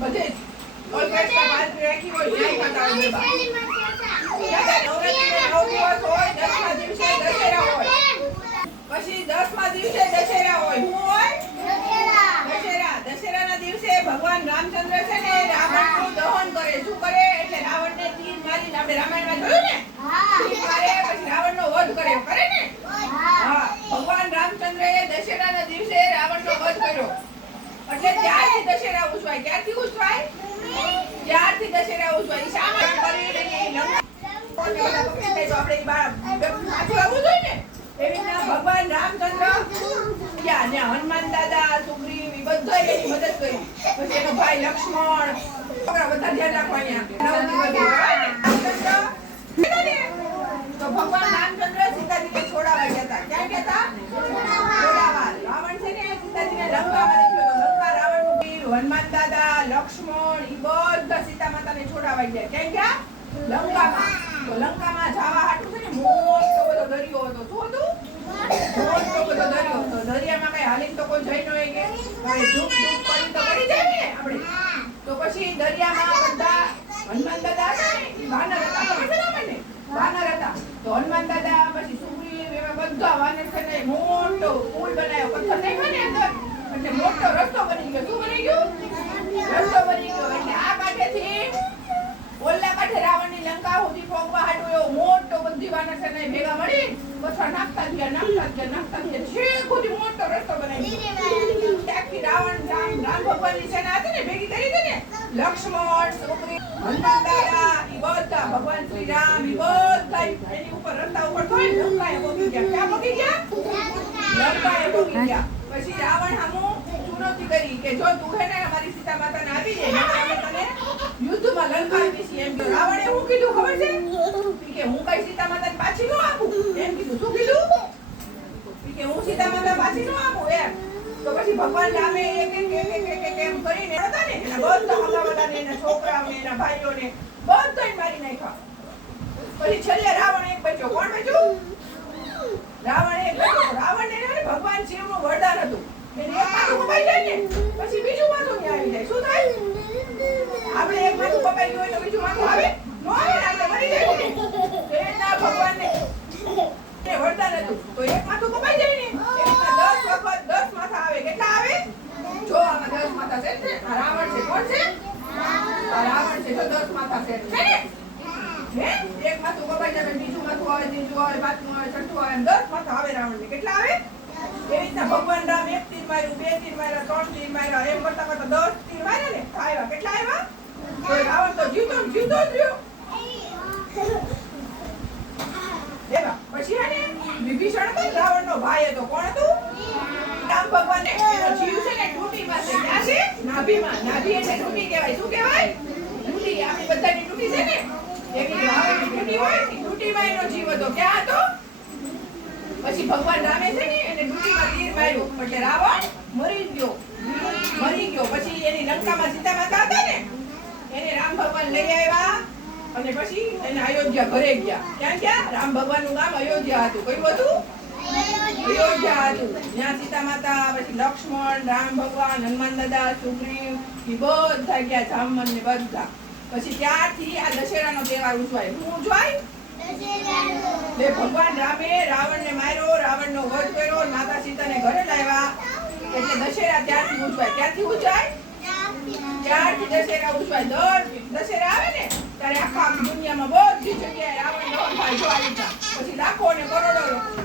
બધે જ. ઓર્કેસ્ટ્રા બાજુ રાખી હોય ત્યાં ખાતા હોય ગરબા. નવરાત્રીના નવ દિવસ હોય દસમા દિવસે દશેરા હોય પછી દસમા દિવસે દશેરા હોય શું હોય દશેરા દશેરાના દિવસે ભગવાન રામચંદ્ર છે ને રાવણનું દહન કરે શું કરે એટલે રાવણને તીર મારીને આપણે રામાયણમાં જોયું ને તીર મારે પછી રાવણનો વધ કરે કરે ને હા ભગવાન રામચંદ્રએ દશેરાના દિવસે રાવણનો વધ કર્યો એટલે ત્યારથી દશેરા ઉજવાય ક્યારથી ઉજવાય ત્યારથી દશેરા ઉજવાય ઈ શા માટે કરીને ઈ લંકા કોને બધા પકડી જાય તો આપણે ઈ બા- પાછું આવવું જોઈએ ને એવી રીતના ભગવાન રામચંદ્ર ગયા ત્યાં હનુમાન દાદા સુગ્રીવ ઈ બધા એની મદદ કરી. પછી એનો ભાઈ લક્ષ્મણ. છોકરા બધા ધ્યાન રાખવા તો ભગવાન રામચંદ્ર સીતાજીને છોડાવા ગયા હતા. ક્યાં ગયા હતા. રાવણ ને સીતાજીને લંકા રાવણનું વીર, હનુમાન દાદા લંકામાં. જવા હાટું છે ને મોટો બધો દરિયો હતો. શું હતું મોટો બધો દરિયો હતો દરિયામાં કઈ હાલીને તો કોઈ જઈ ન હોય કે. હવે ડૂબ ડૂબ કરી તો પડી જાય ને આપણે. તો પછી દરિયામાં બધા હનુમાન દાદા વાનર હતા. ખબર છે આપણને? વાનર હતા. તો હનુમાન દાદા, પછી સુગ્રીવ એવા બધા વાનર છે મોટો પુલ બનાવ્યો. પથ્થર નાખ્યો ને અંદર. એટલે મોટો રસ્તો બની ગયો. શું બની ગયું? રસ્તો બની ગયો. એટલે આ કાંઠેથી ઓલા કાંઠે રાવણની લંકા સુધી પહોંચવા હાટુ એવો મોટો બધી વાનર છે ને ભેગા મળી, પથ્થર નાખતા ગયા નાખતા ગયા નાખતા ગયા છેક સુધી મોટો રસ્તો બનાવી દીધો. ત્યાંથી રાવણ રામ રામ ભગવાનની સેના હતી ને ભેગી કરી હતી ને. લક્ષ્મણ હનુમાન દાદા બધા ભગવાન શ્રી રામ એ બધા એની ઉપર રસ્તા ઉપર થોડી લંકાએ ભોગી ગયા. ક્યાં ભોગી ગયા? લંકાએ ભોગી ગયા. પછી રાવણ સામુ ચુનૌતી કરી કે જો તું હે ને અમારી સીતા માતાને દે. નહીંતર અમે તને યુદ્ધમાં લંકા છીએ એમ કે રાવણે શું કીધું ખબર છે? કે, હું કઈ સીતા માતાને પાછી ન આપું. એમ કીધું, શું કીધું? કે, હું સીતા માતા પાછી ન આપું. તો પછી ભગવાન રામે એક એક એક એક એક એમ કરીને હતા ને, એના બધા ને એના છોકરાઓને, એના ભાઈઓને બધો મારી નાખ્યા. પછી છેલ્લે રાવણ એક બચ્યો. કોણ બચ્યું? રાવણ એક છે ને ભગવાન શિવનું વરદાન હતું. ને, પછી બીજું ન્યા આવી જાય શું થાય આપણે એક માથું કપાઈ ગયું હોય તો બીજું માથું આવે નો આવે ને આપણે મરી જઈએ ને તો એના ભગવાનને એ વરદાન હતું તો એક માથું કપાઈ જાય ને એ રીતના દસ વખત દસ માથા આવે કેટલા આવે જો આમાં દસ માથા છે ને આ રાવણ છે કોણ છે આ રાવણ છે જો દસ માથા છે છે ને હે એક માથું કપાઈ જાય પછી બીજું માથું આવે ત્રણ તો પછી વિભીષણ હતો રાવણ નો ભાઈ હતો. કોણ હતું? રામ ભગવાન એનો જીવ છે ને, ટૂટી પાસે. ક્યાં છે? નાભીમાં. નાભી એટલે ટૂટી કહેવાય. શું કહેવાય? ટૂટી. આપણી બધાની ટૂટી છે ને એવી રાવણની ટૂટી હોય ને ટૂટીમાં એનો જીવ હતો. ક્યાં હતો? પછી ભગવાન રામે છે ને, એને ટૂટીમાં તીર માર્યું. એટલે રાવણ મરી ગયો. મરી ગયો. પછી એની લંકામાં સીતા માતા હતા ને, એને રામ ભગવાન લઈ આવ્યા અને પછી એને અયોધ્યા ઘરે ગયા. ક્યાં ગયા? રામ ભગવાનનું નામ અયોધ્યા હતું. કયું હતું? અયોધ્યા હતું. ત્યાં સીતા માતા, પછી લક્ષ્મણ, રામ ભગવાન, હનુમાન દાદા, સુગ્રીવ, એ બધા ગયા જામવન ને બધા. પછી ત્યારથી આ દશેરાનો તહેવાર ઉજવાય. શું ઉજવાય? બે ભગવાન રામે રાવણને માર્યો રાવણનો વધ કર્યો માતા સીતાને ઘરે લાવ્યા. એટલે દશેરા ત્યારથી ઉજવાય. ક્યાંથી ઉજવાય? ત્યારથી દશેરા ઉજવાય. દર દશેરા આવે ને ત્યારે આખા દુનિયામાં બધી જગ્યાએ રાવણ દહન થાય જો આવી રીતના. પછી લાખો અને કરોડો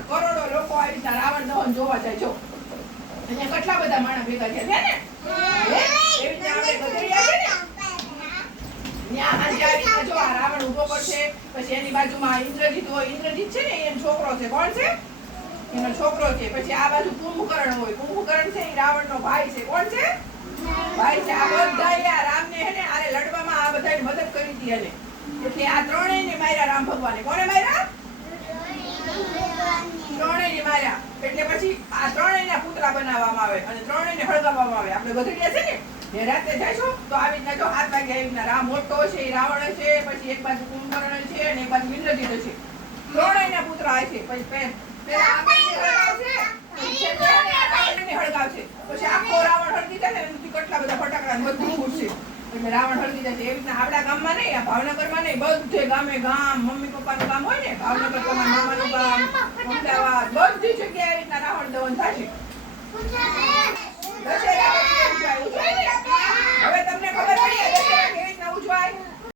કરોડો લોકો આવી રીતના રાવણ દહન જોવા જાય. જો. અને કેટલા બધા માણસ ભેગા થયા છે ને? એવી રીતે આપણે ગધેડિયા છે ને? ત્યાં હાંજે આવી રાવણ પછી એની બાજુમાં ઇન્દ્રજીત હોય. ઇન્દ્રજીત છે ને, એનો છોકરો છે. કોણ છે? એનો છોકરો છે. પછી આ બાજુ કુંભકર્ણ હોય. કુંભકર્ણ છે એ રાવણનો ભાઈ છે. કોણ છે? ભાઈ છે. આ બધા આ રામને હે ને લડવામાં આ બધાએ મદદ કરી હતી એને. એટલે આ ત્રણેયને માર્યા રામ ભગવાને. કોને માર્યા? ત્રણેયને માર્યા. એટલે પછી આ ત્રણેયના પુતળા બનાવવામાં આવે અને ત્રણેયને હળગાવવામાં આવે. આપણે ગધેડિયા છે ને, એ રાતે જઈશું તો આવી રીતના જો હાથ વાગે, આવી રીતના રામ મોટો છે, એ રાવણ છે પછી એક બાજુ કુંભકર્ણ છે અને એક બાજુ ઇન્દ્રજીત છે ત્રણેયના પુત્ર આવે છે પછી પેલા આ છેલ્લે છે આ. પછી આખો રાવણ હળગી જાય ને એનાથી કેટલા બધા ફટાકડા બધું. એટલે રાવણ હળગી જાય છે. એવી રીતના આપણા ગામમાં નહીં, આ ભાવનગરમાં નહીં, બધે ગામે ગામ, મમ્મી પપ્પાનું ગામ હોય ને, ભાવનગર તમારા મામાનું ગામ, અમદાવાદ, બધી જગ્યાએ આવી રીતના રાવણ દહન થશે. દશેરા